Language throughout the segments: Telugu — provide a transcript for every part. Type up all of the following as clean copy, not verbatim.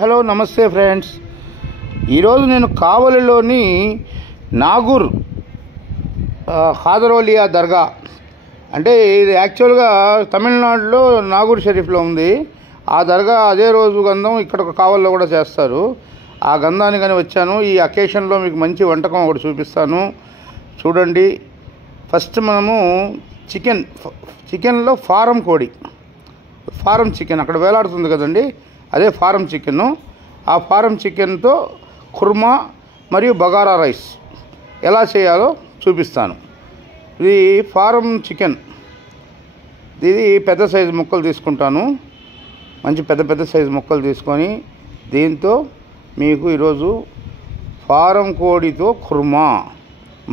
హలో నమస్తే ఫ్రెండ్స్, ఈరోజు నేను కావలిలోని నాగూర్ హాదరోలియా దర్గా అంటే ఇది యాక్చువల్గా తమిళనాడులో నాగూర్ షరీఫ్లో ఉంది. ఆ దర్గా అదే రోజు గంధం ఇక్కడ కావలిలో కూడా చేస్తారు. ఆ గంధానికి కానీ వచ్చాను. ఈ అకేషన్లో మీకు మంచి వంటకం ఒకటి చూపిస్తాను, చూడండి. ఫస్ట్ మనము చికెన్లో ఫారం కోడి, ఫారం చికెన్ అక్కడ వేలాడుతుంది కదండి, అదే ఫారం చికెను. ఆ ఫారం చికెన్తో కుర్మా మరియు బగారా రైస్ ఎలా చేయాలో చూపిస్తాను. ఇది ఫారం చికెన్, ఇది పెద్ద సైజు ముక్కలు తీసుకుంటాను. మంచి పెద్ద సైజు ముక్కలు తీసుకొని దీంతో మీకు ఈరోజు ఫారం కోడితో కుర్మా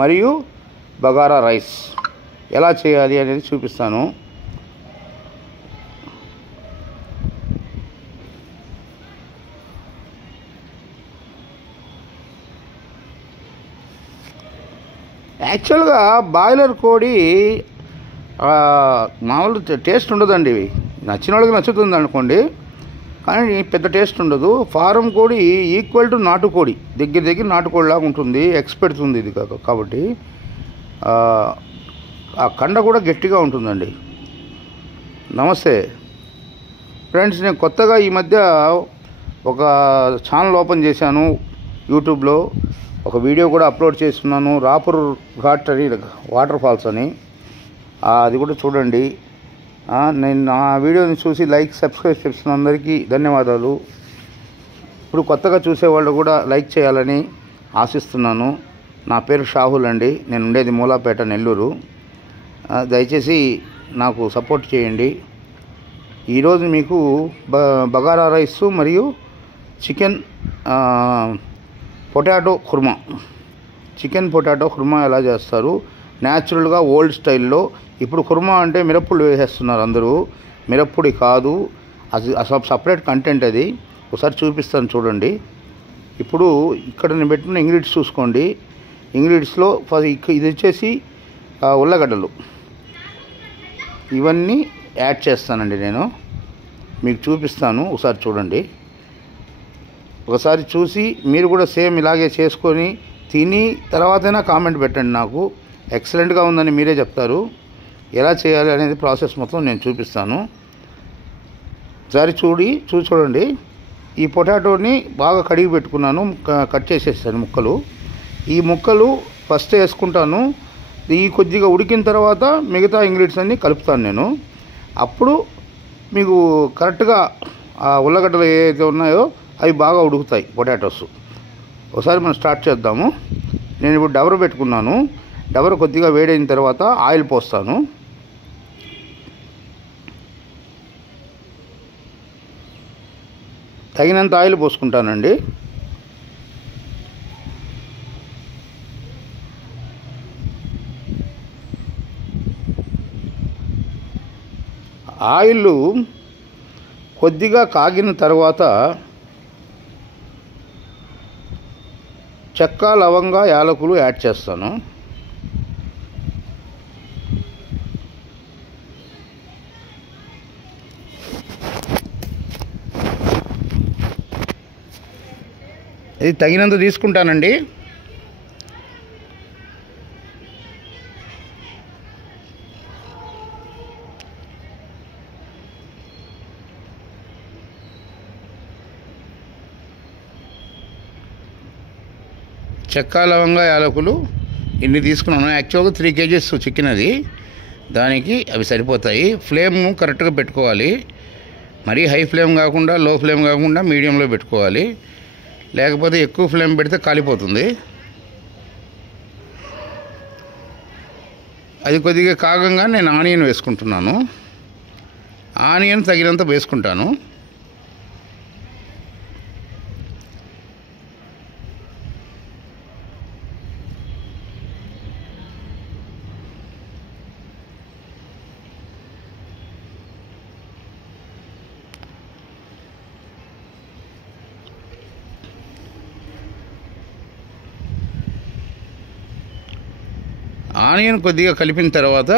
మరియు బగారా రైస్ ఎలా చేయాలి అనేది చూపిస్తాను. యాక్చువల్గా బాయిలర్ కోడి మామూలు టేస్ట్ ఉండదండి. నచ్చిన వాళ్ళకి నచ్చుతుంది అనుకోండి, కానీ పెద్ద టేస్ట్ ఉండదు. ఫారం కోడి ఈక్వల్ టు నాటుకోడి, దగ్గర నాటుకోడిలాగా ఉంటుంది, ఎగ్స్ పెడుతుంది ఇది కాబట్టి. ఆ కండ కూడా గట్టిగా ఉంటుందండి. నమస్తే ఫ్రెండ్స్, నేను కొత్తగా ఈ మధ్య ఒక ఛానల్ ఓపెన్ చేశాను యూట్యూబ్లో. ఒక వీడియో కూడా అప్లోడ్ చేస్తున్నాను, రాపూర్ ఘాట్ అని వాటర్ ఫాల్స్ అని. అది కూడా చూడండి. నేను ఆ వీడియోని చూసి లైక్ సబ్స్క్రైబ్ చేస్తున్న అందరికీ ధన్యవాదాలు. ఇప్పుడు కొత్తగా చూసేవాళ్ళు కూడా లైక్ చేయాలని ఆశిస్తున్నాను. నా పేరు షాహుల్ అండి, నేను ఉండేది మూలాపేట, నెల్లూరు. దయచేసి నాకు సపోర్ట్ చేయండి. ఈరోజు మీకు బగారా రైస్ మరియు chicken potato kurma, chicken potato kurma ఎలా చేస్తారు న్యాచురల్గా ఓల్డ్ స్టైల్లో. ఇప్పుడు కుర్మా అంటే మిరప్పొడి వేసేస్తున్నారు అందరూ, మిరప్పొడి కాదు, అది సపరేట్ కంటెంట్. అది ఒకసారి చూపిస్తాను చూడండి. ఇప్పుడు ఇక్కడ నేను పెట్టిన ఇంగ్రీడియంట్స్ చూసుకోండి. ఇంగ్రీడియంట్స్లో ఇది వచ్చేసి ఉల్లగడ్డలు, ఇవన్నీ యాడ్ చేస్తానండి. నేను మీకు చూపిస్తాను, ఒకసారి చూడండి. ఒకసారి చూసి మీరు కూడా సేమ్ ఇలాగే చేసుకొని తిని తర్వాతైనా కామెంట్ పెట్టండి నాకు. ఎక్సలెంట్గా ఉందని మీరే చెప్తారు. ఎలా చేయాలి అనేది ప్రాసెస్ మొత్తం నేను చూపిస్తాను. ఒకసారి చూడండి. ఈ పొటాటోని బాగా కడిగి పెట్టుకున్నాను, కట్ చేసేసాను ముక్కలు. ఈ ముక్కలు ఫస్ట్ వేసుకుంటాను. ఈ కొద్దిగా ఉడికిన తర్వాత మిగతా ఇంగ్రీడియంట్స్ అన్నీ కలుపుతాను నేను. అప్పుడు మీకు కరెక్ట్గా ఆ ఉల్లగడ్డలు ఏవైతే ఉన్నాయో అవి బాగా ఉడుకుతాయి పొటాటోస్. ఒకసారి మనం స్టార్ట్ చేద్దాము. నేను ఇప్పుడు డబర్ పెట్టుకున్నాను. డబర్ కొద్దిగా వేడైన తర్వాత ఆయిల్ పోస్తాను. తగినంత ఆయిల్ పోసుకుంటానండి. ఆయిల్ కొద్దిగా కాగిన తర్వాత చెక్క, లవంగా, యాలకులు యాడ్ చేస్తాను. ఇది తగినంత తీసుకుంటానండి. చెక్క, లవంగా, యాలకులు ఇన్ని తీసుకున్నాను. యాక్చువల్గా 3 kgs చికెన్ అది, దానికి అవి సరిపోతాయి. ఫ్లేమ్ కరెక్ట్గా పెట్టుకోవాలి. మరీ హై ఫ్లేమ్ కాకుండా, లో ఫ్లేమ్ కాకుండా మీడియంలో పెట్టుకోవాలి. లేకపోతే ఎక్కువ ఫ్లేమ్ పెడితే కాలిపోతుంది. అది కొద్దిగా కాగంగా నేను ఆనియన్ వేసుకుంటున్నాను. ఆనియన్ తగినంత వేసుకుంటాను. ఆనియన్ కొద్దిగా కలిపిన తర్వాత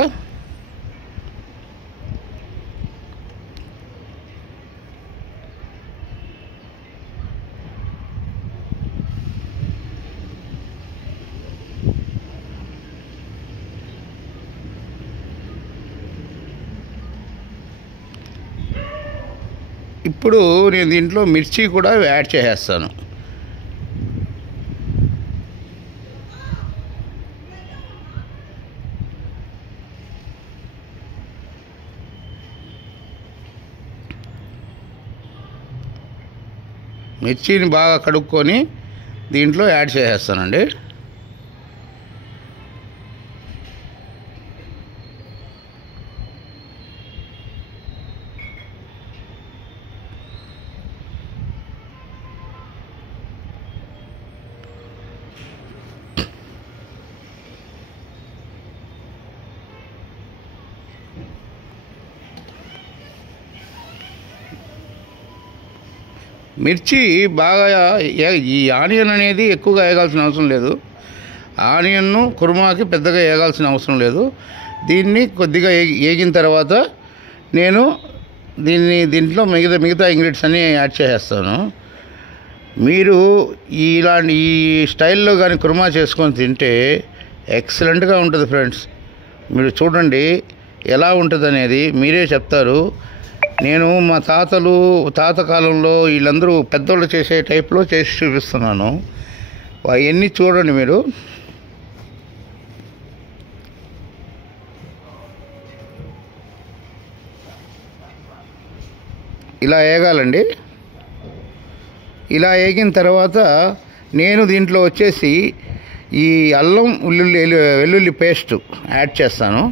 ఇప్పుడు నేను దీంట్లో మిర్చి కూడా యాడ్ చేసేస్తాను. మిర్చిని బాగా కడుక్కొని దీంట్లో యాడ్ చేసేస్తానండి. మిర్చి బాగా ఈ ఆనియన్ అనేది ఎక్కువగా వేగాల్సిన అవసరం లేదు. ఆనియన్ను కుర్మాకి పెద్దగా వేగాల్సిన అవసరం లేదు. దీన్ని కొద్దిగా వేగిన తర్వాత నేను దీంట్లో మిగతా ఇంగ్రీడియంట్స్ అన్నీ యాడ్ చేసేస్తాను. మీరు ఇలాంటి ఈ స్టైల్లో కానీ కుర్మా చేసుకొని తింటే ఎక్సలెంట్గా ఉంటుంది ఫ్రెండ్స్. మీరు చూడండి ఎలా ఉంటుంది అనేది మీరే చెప్తారు. నేను మా తాత కాలంలో వీళ్ళందరూ పెద్దోళ్ళు చేసే టైప్లో చేసి చూపిస్తున్నాను. అవన్నీ చూడండి మీరు. ఇలా వేగాలండి. ఇలా వేగిన తర్వాత నేను దీంట్లో వచ్చేసి ఈ అల్లం వెల్లుల్లి పేస్ట్ యాడ్ చేస్తాను.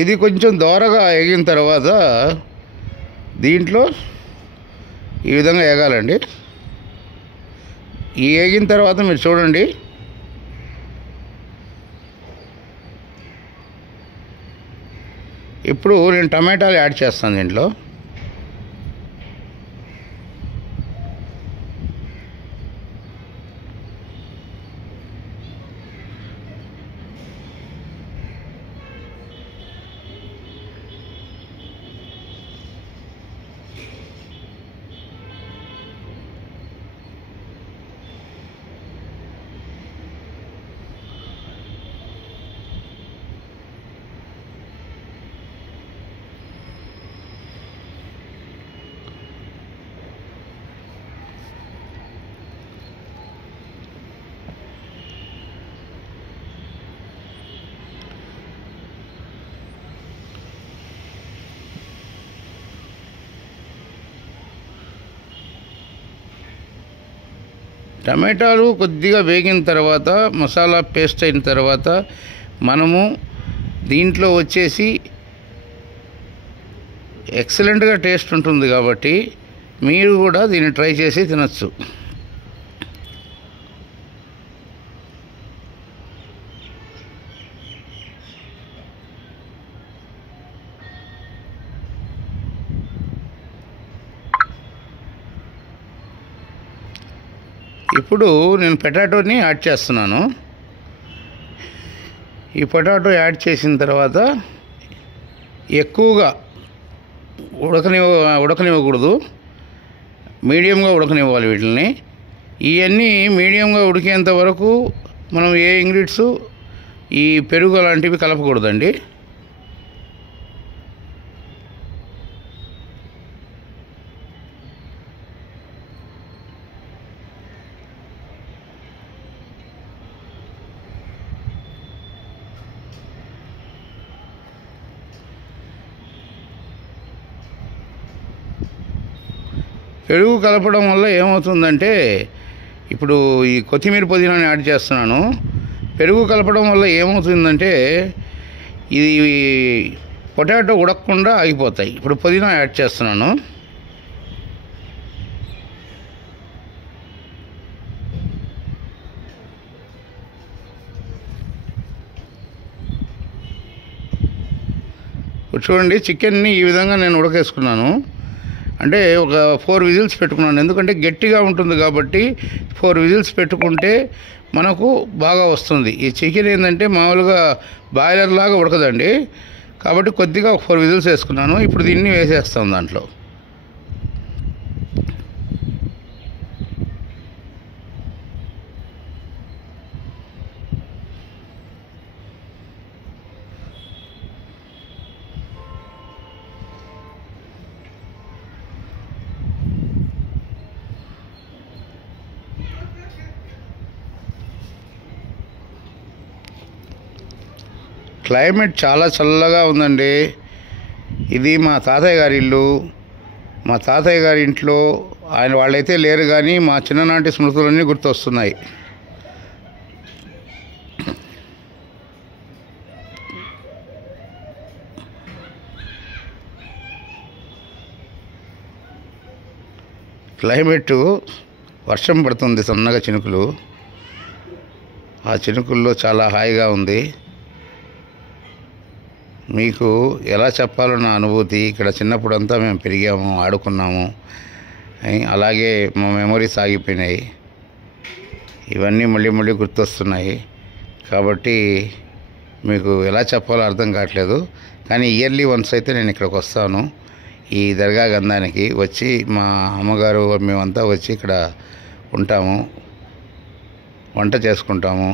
ఇది కొంచెం దోరగా వేగిన తర్వాత దీంట్లో ఈ విధంగా వేగాలండి. ఈ వేగిన తర్వాత మీరు చూడండి ఇప్పుడు నేను టమాటాలు యాడ్ చేస్తాను దీంట్లో. టమాటాలు కొద్దిగా వేగిన తర్వాత మసాలా పేస్ట్ అయిన తర్వాత మనము దీంట్లో వచ్చేసి ఎక్సలెంట్గా టేస్ట్ ఉంటుంది కాబట్టి మీరు కూడా దీన్ని ట్రై చేసి తినచ్చు. ఇప్పుడు నేను పొటాటోని యాడ్ చేస్తున్నాను. ఈ పొటాటో యాడ్ చేసిన తర్వాత ఎక్కువగా ఉడకనివ్వకూడదు, మీడియంగా ఉడకనివ్వాలి వీటిని. ఇవన్నీ మీడియంగా ఉడికేంత వరకు మనం ఏ ఇంగ్రీడియంట్స్ ఈ పెరుగు అలాంటివి కలపకూడదండి. పెరుగు కలపడం వల్ల ఏమవుతుందంటే, ఇప్పుడు ఈ కొత్తిమీర పుదీనాని యాడ్ చేస్తున్నాను. పెరుగు కలపడం వల్ల ఏమవుతుందంటే ఇది పొటాటో ఉడకకుండా ఆగిపోతాయి. ఇప్పుడు పుదీనా యాడ్ చేస్తున్నాను. ఇప్పుడు చూడండి, చికెన్ని ఈ విధంగా నేను ఉడకేసుకున్నాను. అంటే ఒక 4 విజిల్స్ పెట్టుకున్నాను. ఎందుకంటే గట్టిగా ఉంటుంది కాబట్టి 4 విజిల్స్ పెట్టుకుంటే మనకు బాగా వస్తుంది. ఈ చికెన్ ఏంటంటే మామూలుగా బాయిలర్ లాగా ఉడకదండి. కాబట్టి కొద్దిగా 4 విజిల్స్ వేసుకున్నాను. ఇప్పుడు దీన్ని వేసేస్తాం దాంట్లో. క్లైమేట్ చాలా చల్లగా ఉందండి. ఇది మా తాతయ్య గారి ఇల్లు. మా తాతయ్య గారి ఇంట్లో వాళ్ళైతే లేరు, కానీ మా చిన్ననాటి స్మృతులన్నీ గుర్తొస్తున్నాయి. క్లైమేటు వర్షం పడుతుంది, సన్నగా చినుకులు. ఆ చినుకుల్లో చాలా హాయిగా ఉంది. మీకు ఎలా చెప్పాలో నా అనుభూతి. ఇక్కడ చిన్నప్పుడంతా మేము పెరిగాము, ఆడుకున్నాము. అలాగే మా మెమరీస్ ఆగిపోయినాయి. ఇవన్నీ మళ్ళీ మళ్ళీ గుర్తొస్తున్నాయి. కాబట్టి మీకు ఎలా చెప్పాలో అర్థం కావట్లేదు. కానీ ఇయర్లీ వన్స్ అయితే నేను ఇక్కడికి వస్తాను. ఈ దర్గా గంధానికి వచ్చి మా అమ్మగారు మేమంతా వచ్చి ఇక్కడ ఉంటాము, వంట చేసుకుంటాము,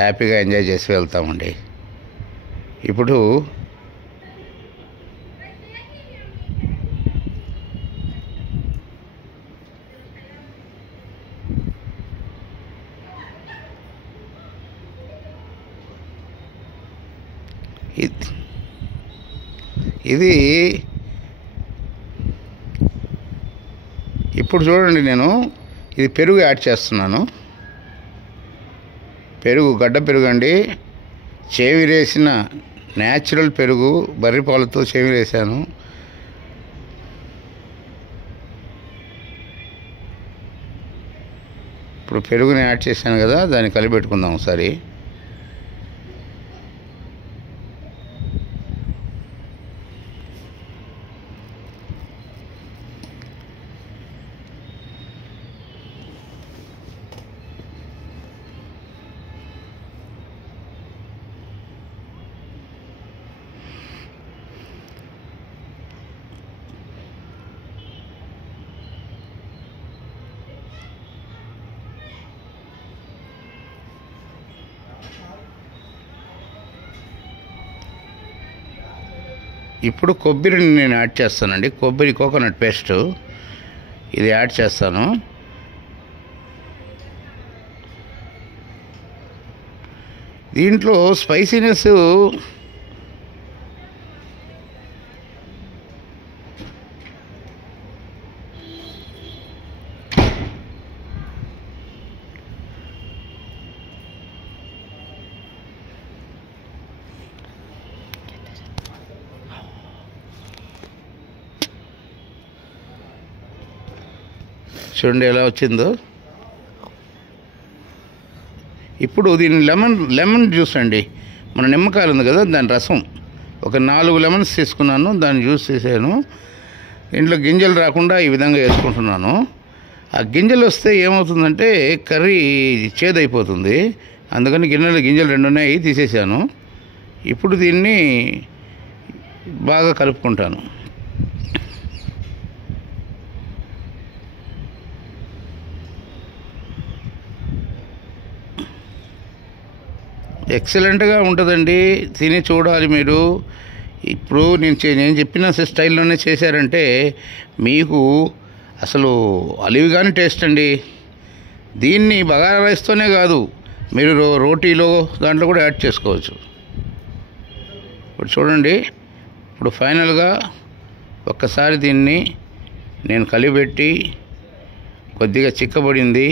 హ్యాపీగా ఎంజాయ్ చేసి వెళ్తామండి. ఇప్పుడు ఇది ఇప్పుడు చూడండి, నేను ఇది పెరుగు యాడ్ చేస్తున్నాను. పెరుగు, గడ్డ పెరుగు అండి. చేవిరేసిన న్యాచురల్ పెరుగు, బర్రె పాలతో చేవిరేసాను. ఇప్పుడు పెరుగుని యాడ్ చేశాను కదా, దాన్ని కలిపెట్టుకుందాం ఒకసారి. ఇప్పుడు కొబ్బరిని నేను యాడ్ చేస్తానండి. కొబ్బరి కోకోనట్ పేస్ట్ ఇది యాడ్ చేస్తాను. దీంట్లో స్పైసీనెస్ చూడండి ఎలా వచ్చిందో. ఇప్పుడు దీన్ని లెమన్ జ్యూస్ అండి. మన నిమ్మకాయలు ఉంది కదా, దాని రసం ఒక 4 లెమన్స్ తీసుకున్నాను, దాన్ని జ్యూస్ చేశాను. దీంట్లో గింజలు రాకుండా ఈ విధంగా వేసుకుంటున్నాను. ఆ గింజలు వస్తే ఏమవుతుందంటే కర్రీ చేదైపోతుంది. అందుకని గింజలు 2 ఉన్నాయి, తీసేసాను. ఇప్పుడు దీన్ని బాగా కలుపుకుంటాను. ఎక్సలెంట్గా ఉంటుందండి, తిని చూడాలి మీరు. ఇప్పుడు నేను చెప్పిన స్టైల్లోనే చేశారంటే మీకు అసలు అలివిగాని టేస్ట్ అండి. దీన్ని బగారా రైస్తోనే కాదు, మీరు రోటీలో దాంట్లో కూడా యాడ్ చేసుకోవచ్చు. ఇప్పుడు చూడండి, ఇప్పుడు ఫైనల్గా ఒక్కసారి దీన్ని నేను కలిపెట్టి కొద్దిగా చిక్కబడింది.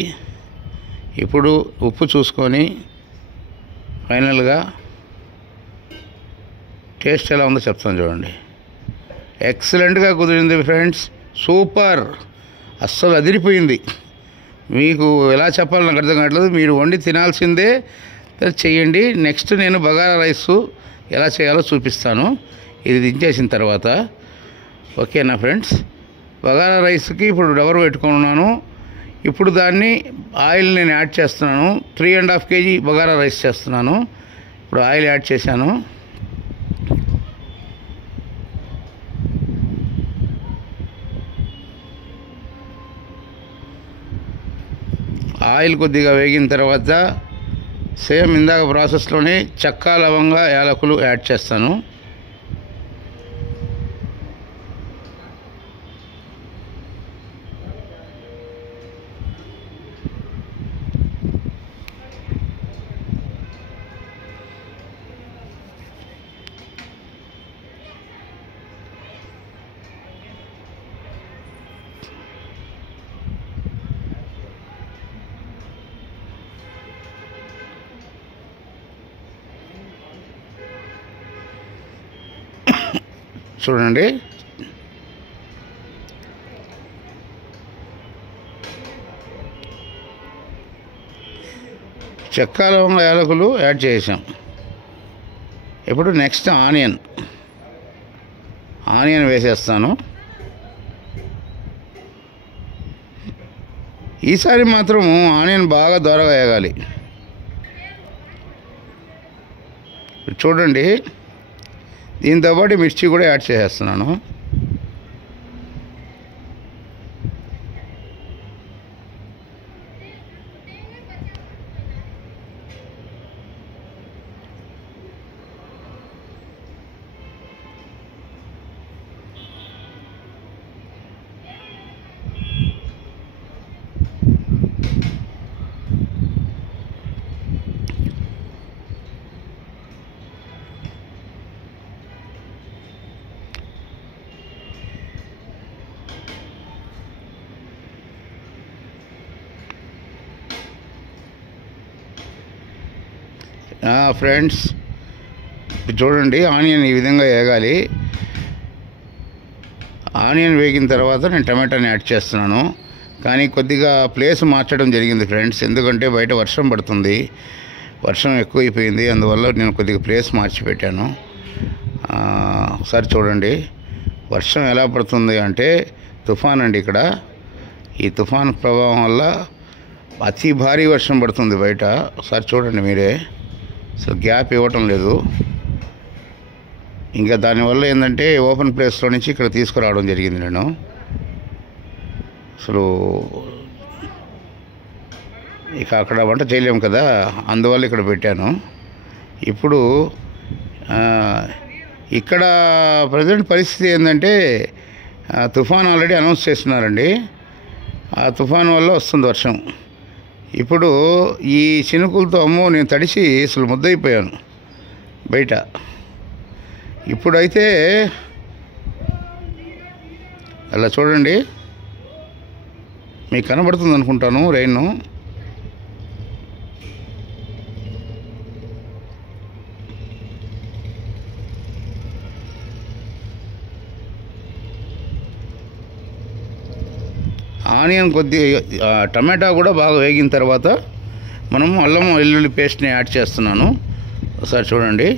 ఇప్పుడు ఉప్పు చూసుకొని ఫైనల్గా టేస్ట్ ఎలా ఉందో చెప్తాను చూడండి. ఎక్సలెంట్గా కుదిరింది ఫ్రెండ్స్, సూపర్, అస్సలు అదిరిపోయింది. మీకు ఎలా చెప్పాలో నాకు అర్థం కావట్లేదు. మీరు వండి తినాల్సిందే, చెయ్యండి. నెక్స్ట్ నేను బగారా రైస్ ఎలా చేయాలో చూపిస్తాను. ఇది దించేసిన తర్వాత. ఓకేనా ఫ్రెండ్స్, బగారా రైస్కి ఇప్పుడు డబర్ పెట్టుకున్నాను. ఇప్పుడు దాన్ని ఆయిల్ నేను యాడ్ చేస్తున్నాను. 3.5 kg బగారా రైస్ చేస్తున్నాను. ఇప్పుడు ఆయిల్ యాడ్ చేశాను. ఆయిల్ కొద్దిగా వేగిన తర్వాత సేమ్ ఇందాక ప్రాసెస్లోనే చెక్క, లవంగ, యాలకులు యాడ్ చేస్తాను. చూడండి, చెక్క, లవంగ, యాలకులు యాడ్ చేసాం. ఇప్పుడు నెక్స్ట్ ఆనియన్ వేసేస్తాను. ఈసారి మాత్రం ఆనియన్ బాగా దోరగా వేగాలి. చూడండి, దీంతోపాటు మిర్చి కూడా యాడ్ చేసేస్తున్నాను. ఫ్రెండ్స్, చూడండి, ఆనియన్ ఈ విధంగా వేగాలి. ఆనియన్ వేగిన తర్వాత నేను టమాటాని యాడ్ చేస్తున్నాను. కానీ కొద్దిగా ప్లేస్ మార్చడం జరిగింది ఫ్రెండ్స్, ఎందుకంటే బయట వర్షం పడుతుంది, వర్షం ఎక్కువైపోయింది. అందువల్ల నేను కొద్దిగా ప్లేస్ మార్చి పెట్టాను. ఒకసారి చూడండి, వర్షం ఎలా పడుతుంది అంటే తుఫాన్ అండి ఇక్కడ. ఈ తుఫాన్ ప్రభావం వల్ల అతి భారీ వర్షం పడుతుంది బయట. ఒకసారి చూడండి మీరే, అసలు గ్యాప్ ఇవ్వటం లేదు. ఇంకా దానివల్ల ఏంటంటే ఓపెన్ ప్లేస్లో నుంచి ఇక్కడ తీసుకురావడం జరిగింది నేను. అసలు ఇక అక్కడ వంట చేయలేము కదా, అందువల్ల ఇక్కడ పెట్టాను. ఇప్పుడు ఇక్కడ ప్రజెంట్ పరిస్థితి ఏంటంటే తుఫాన్ ఆల్రెడీ అనౌన్స్ చేస్తున్నారండి. ఆ తుఫాన్ వల్ల వస్తుంది వర్షం. ఇప్పుడు ఈ చినుకులతో నేను తడిసి అసలు ముద్దయిపోయాను బయట. ఇప్పుడైతే అలా చూడండి, మీకు కనబడుతుంది అనుకుంటాను రైన్. ఆనియన్ టమాటా కూడా బాగా వేగిన తర్వాత మనము అల్లం వెల్లుల్లి పేస్ట్ని యాడ్ చేస్తున్నాను. ఒకసారి చూడండి.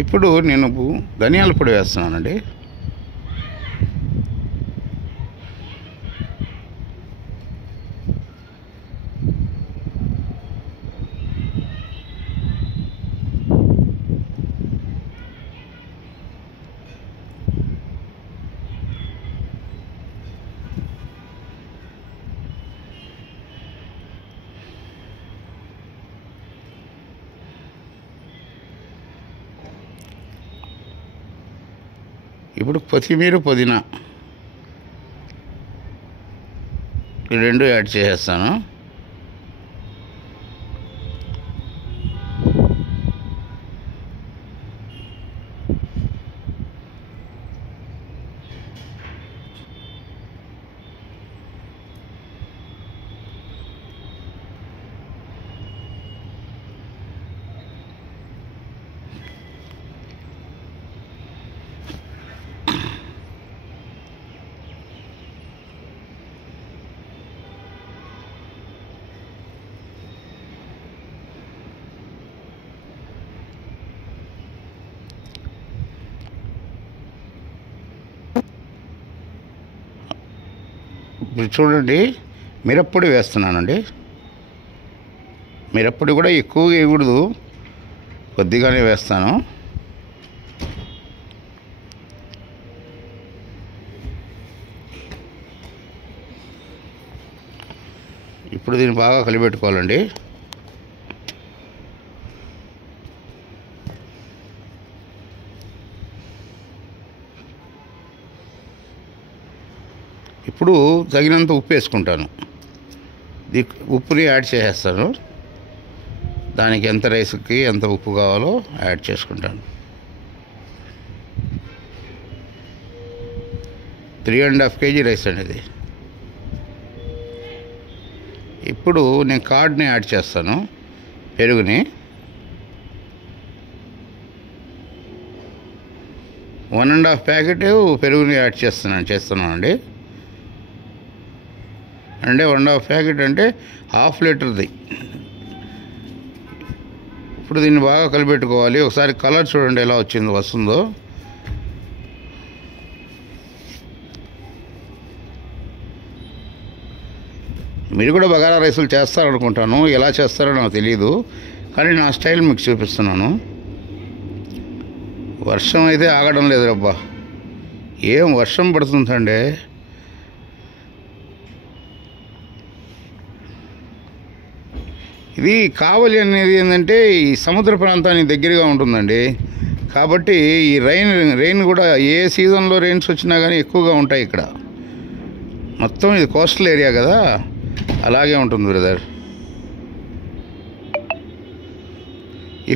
ఇప్పుడు నేను ధనియాల పొడి వేస్తున్నానండి. ఇప్పుడు కొత్తిమీర పుదీనా ఈ రెండు యాడ్ చేసేస్తాను. ఇప్పుడు చూడండి, మిరప్పొడి వేస్తున్నానండి. మిరప్పొడి కూడా ఎక్కువగా వేయకూడదు, కొద్దిగానే వేస్తాను. ఇప్పుడు దీన్ని బాగా కలిపెట్టుకోవాలండి. ఇప్పుడు తగినంత ఉప్పు వేసుకుంటాను. ఉప్పుని యాడ్ చేసేస్తాను. దానికి ఎంత రైస్కి ఎంత ఉప్పు కావాలో యాడ్ చేసుకుంటాను. 3.5 kg రైస్ అనేది. ఇప్పుడు నేను కర్డ్ని యాడ్ చేస్తాను, పెరుగుని. 1.5 ప్యాకెట్ పెరుగుని యాడ్ చేస్తున్నానండి. అంటే 1.5 ప్యాకెట్ అంటే 1/2 లీటర్ది. ఇప్పుడు దీన్ని బాగా కలిపెట్టుకోవాలి. ఒకసారి కలర్ చూడండి ఎలా వస్తుందో. మీరు కూడా బగారా రైసులు చేస్తారనుకుంటాను. ఎలా చేస్తారో నాకు తెలియదు, కానీ నా స్టైల్ మీకు చూపిస్తున్నాను. వర్షం అయితే ఆగడం లేదు రబ్బా, ఏం వర్షం పడుతుందండి. ఇది కావలి అనేది ఏంటంటే ఈ సముద్ర ప్రాంతానికి దగ్గరగా ఉంటుందండి. కాబట్టి ఈ రెయిన్ కూడా ఏ సీజన్లో రెయిన్స్ వచ్చినా కానీ ఎక్కువగా ఉంటాయి ఇక్కడ. మొత్తం ఇది కోస్టల్ ఏరియా కదా, అలాగే ఉంటుంది బ్రదర్.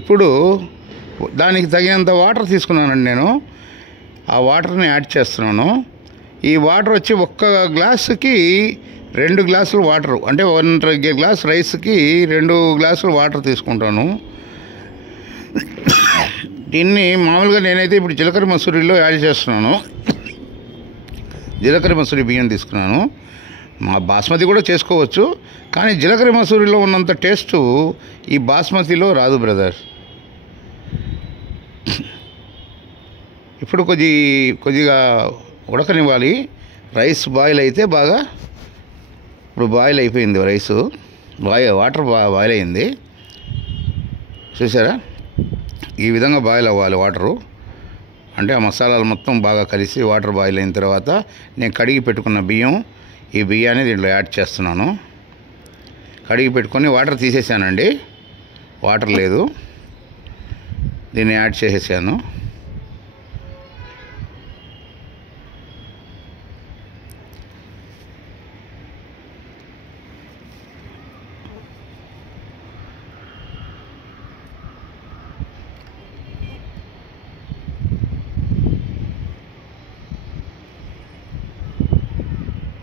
ఇప్పుడు దానికి తగినంత వాటర్ తీసుకున్నానండి నేను. ఆ వాటర్ని యాడ్ చేస్తున్నాను. ఈ వాటర్ వచ్చి ఒక్క గ్లాసుకి 2 గ్లాసులు వాటరు, అంటే 1 గ్లాస్ రైస్కి 2 గ్లాసులు వాటర్ తీసుకుంటాను. దీన్ని మామూలుగా నేనైతే ఇప్పుడు జీలకర్ర మసూరిలో యాడ్ చేస్తున్నాను. జీలకర్ర మసూరి బియ్యం తీసుకున్నాను. మా బాస్మతి కూడా చేసుకోవచ్చు, కానీ జీలకర్ర మసూరిలో ఉన్నంత టేస్టు ఈ బాస్మతిలో రాదు బ్రదర్. ఇప్పుడు కొద్దిగా ఉడకనివ్వాలి. రైస్ బాయిల్ అయితే బాగా, ఇప్పుడు బాయిల్ అయిపోయింది రైసు, వాటర్ బాయిల్ అయింది చూసారా. ఈ విధంగా బాయిల్ అవ్వాలి వాటరు. అంటే ఆ మసాలాలు మొత్తం బాగా కలిసి వాటర్ బాయిల్ అయిన తర్వాత నేను కడిగి పెట్టుకున్న బియ్యం, ఈ బియ్యాన్ని దీంట్లో యాడ్ చేస్తున్నాను. కడిగి పెట్టుకొని వాటర్ తీసేసానండి, వాటర్ లేదు, దీన్ని యాడ్ చేసేసాను.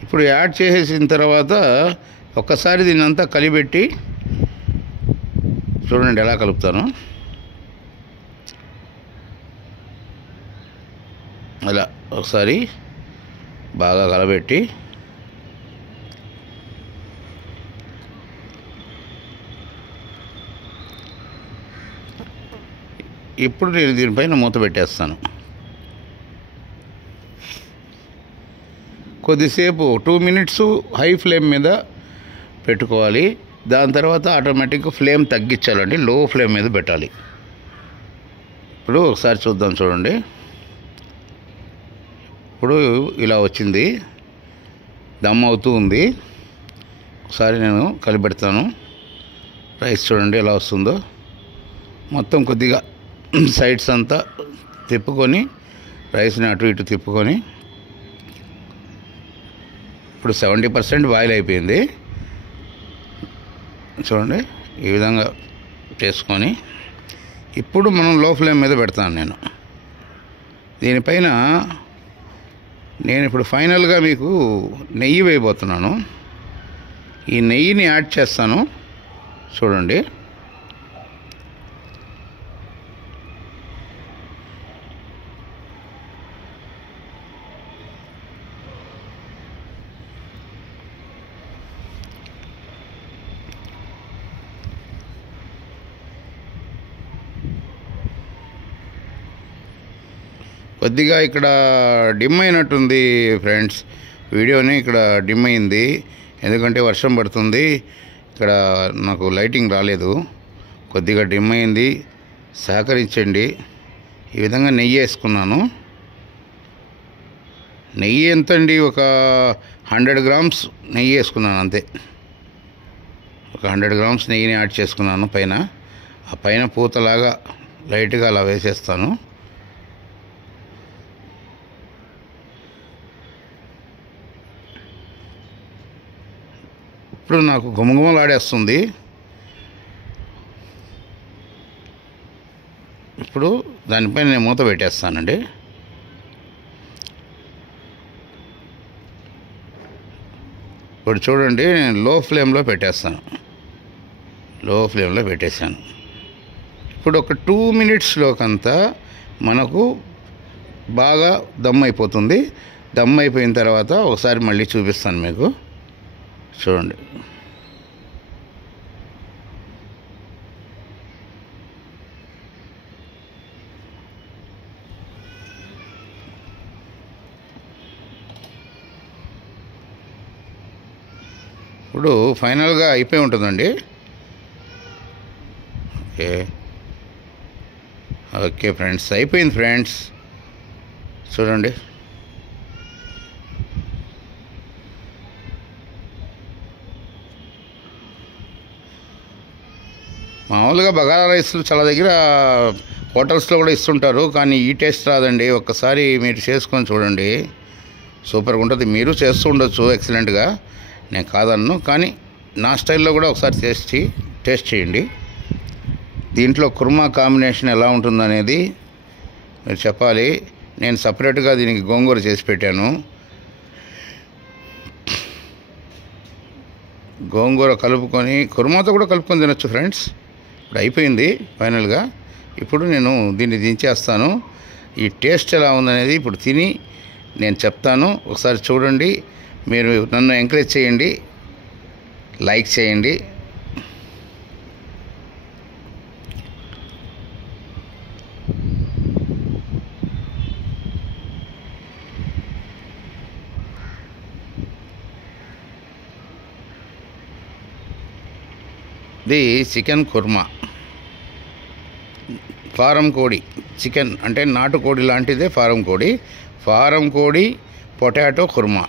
ఇప్పుడు యాడ్ చేసేసిన తర్వాత ఒక్కసారి దీన్ని అంతా కలిపెట్టి చూడండి ఎలా కలుపుతాను. అలా ఒకసారి బాగా కలబెట్టి ఇప్పుడు నేను దీనిపైన మూత పెట్టేస్తాను. కొద్దిసేపు 2 minutes హై ఫ్లేమ్ మీద పెట్టుకోవాలి. దాని తర్వాత ఆటోమేటిక్గా ఫ్లేమ్ తగ్గించాలండి, లో ఫ్లేమ్ మీద పెట్టాలి. ఇప్పుడు ఒకసారి చూద్దాం చూడండి. ఇప్పుడు ఇలా వచ్చింది, దమ్ అవుతూ ఉంది. ఒకసారి నేను కలిపెడతాను. రైస్ చూడండి ఎలా వస్తుందో. మొత్తం కొద్దిగా సైడ్స్ అంతా తిప్పుకొని రైస్ని అటు ఇటు తిప్పుకొని ఇప్పుడు 70% బాయిల్ అయిపోయింది. చూడండి ఈ విధంగా చేసుకొని ఇప్పుడు మనం లో ఫ్లేమ్ మీద పెడతాను నేను. దీనిపైన నేను ఇప్పుడు ఫైనల్గా మీకు నెయ్యి వేయబోతున్నాను. ఈ నెయ్యిని యాడ్ చేస్తాను చూడండి. కొద్దిగా ఇక్కడ డిమ్ అయినట్టుంది ఫ్రెండ్స్, వీడియోని ఇక్కడ డిమ్ అయింది ఎందుకంటే వర్షం పడుతుంది. ఇక్కడ నాకు లైటింగ్ రాలేదు, కొద్దిగా డిమ్ అయింది, సహకరించండి. ఈ విధంగా నెయ్యి వేసుకున్నాను. నెయ్యి ఎంతండి, ఒక 100 గ్రామ్స్ నెయ్యి వేసుకున్నాను అంతే. ఒక 100 గ్రామ్స్ నెయ్యిని యాడ్ చేసుకున్నాను పైన. ఆ పైన పూతలాగా లైట్గా అలా వేసేస్తాను. ఇప్పుడు నాకు గుమగుమలాడేస్తుంది. ఇప్పుడు దానిపైన నేను మూత పెట్టేస్తానండి. ఇప్పుడు చూడండి నేను లో ఫ్లేమ్లో పెట్టేస్తాను. లో ఫ్లేమ్లో పెట్టేశాను. ఇప్పుడు ఒక 2 మినిట్స్లోకంతా మనకు బాగా దమ్ అయిపోతుంది. దమ్ అయిపోయిన తర్వాత ఒకసారి మళ్ళీ చూపిస్తాను మీకు. చూడండి ఇప్పుడు ఫైనల్గా అయిపోయి ఉంటుందండి. ఓకే ఓకే ఫ్రెండ్స్, అయిపోయింది ఫ్రెండ్స్. చూడండి మామూలుగా బగారా రైస్లు చాలా దగ్గర హోటల్స్లో కూడా ఇస్తుంటారు, కానీ ఈ టేస్ట్ రాదండి. ఒక్కసారి మీరు చేసుకొని చూడండి, సూపర్గా ఉంటుంది. మీరు చేస్తూ ఉండొచ్చు ఎక్సలెంట్గా, నేను కాదన్ను, కానీ నా స్టైల్లో కూడా ఒకసారి టేస్ట్ చేయండి. దీంట్లో కుర్మా కాంబినేషన్ ఎలా ఉంటుందనేది మీరు చెప్పాలి. నేను సపరేట్గా దీనికి గోంగూర చేసి పెట్టాను. గోంగూర కలుపుకొని కుర్మాతో కూడా కలుపుకొని తినొచ్చు ఫ్రెండ్స్. ఇప్పుడు అయిపోయింది ఫైనల్గా. ఇప్పుడు నేను దీన్ని దించేస్తాను. ఈ టేస్ట్ ఎలా ఉందనేది ఇప్పుడు తిని నేను చెప్తాను. ఒకసారి చూడండి, మీరు నన్ను ఎంకరేజ్ చేయండి, లైక్ చేయండి. ఇది చికెన్ కుర్మా, ఫారం కోడి చికెన్ అంటే నాటుకోడి లాంటిదే ఫారం కోడి. ఫారం కోడి పొటాటో కుర్మా.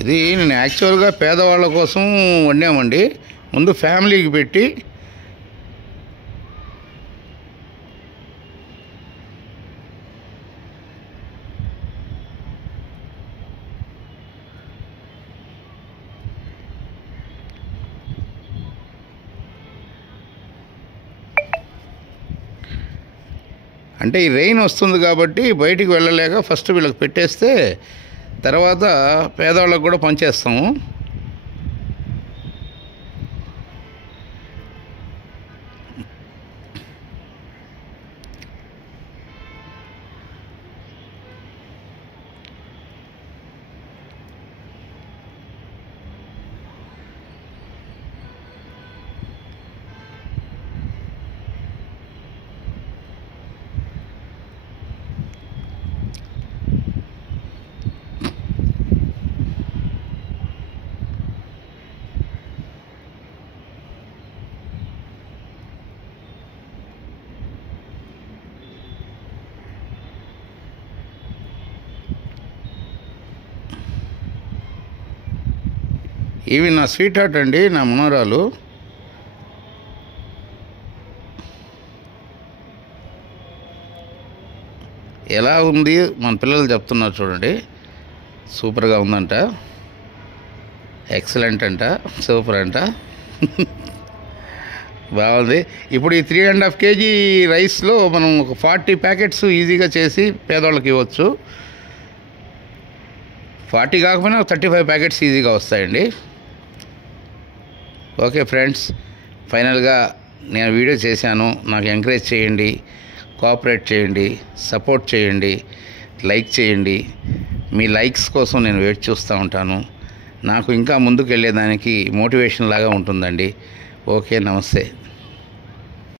ఇది నేను యాక్చువల్గా పేదవాళ్ళ కోసం వండామండి. ముందు ఫ్యామిలీకి పెట్టి అంటే ఈ రెయిన్ వస్తుంది కాబట్టి బయటికి వెళ్ళలేక ఫస్ట్ వీళ్ళకి పెట్టేస్తే తర్వాత పేదవాళ్ళకు కూడా పనిచేస్తాము. ఇవి నా స్వీట్ హార్ట్ అండి, నా మనోరాలు. ఎలా ఉంది మన పిల్లలు చెప్తున్నారు చూడండి. సూపర్గా ఉందంట, ఎక్సలెంట్ అంట, సూపర్ అంట. బాగుంది. ఇప్పుడు ఈ 3.5 kg రైస్లో మనం ఒక 40 ప్యాకెట్స్ ఈజీగా చేసి పేదవాళ్ళకి ఇవ్వచ్చు. 40 కాకపోయినా 35 ప్యాకెట్స్ ఈజీగా వస్తాయండి. ఓకే ఫ్రెండ్స్, ఫైనల్గా నేను వీడియో చేశాను. నాకు ఎంకరేజ్ చేయండి, కోఆపరేట్ చేయండి, సపోర్ట్ చేయండి, లైక్ చేయండి. మీ లైక్స్ కోసం నేను వెయిట్ చూస్తూ ఉంటాను. నాకు ఇంకా ముందుకు వెళ్ళేదానికి మోటివేషన్ లాగా ఉంటుందండి. ఓకే, నమస్తే.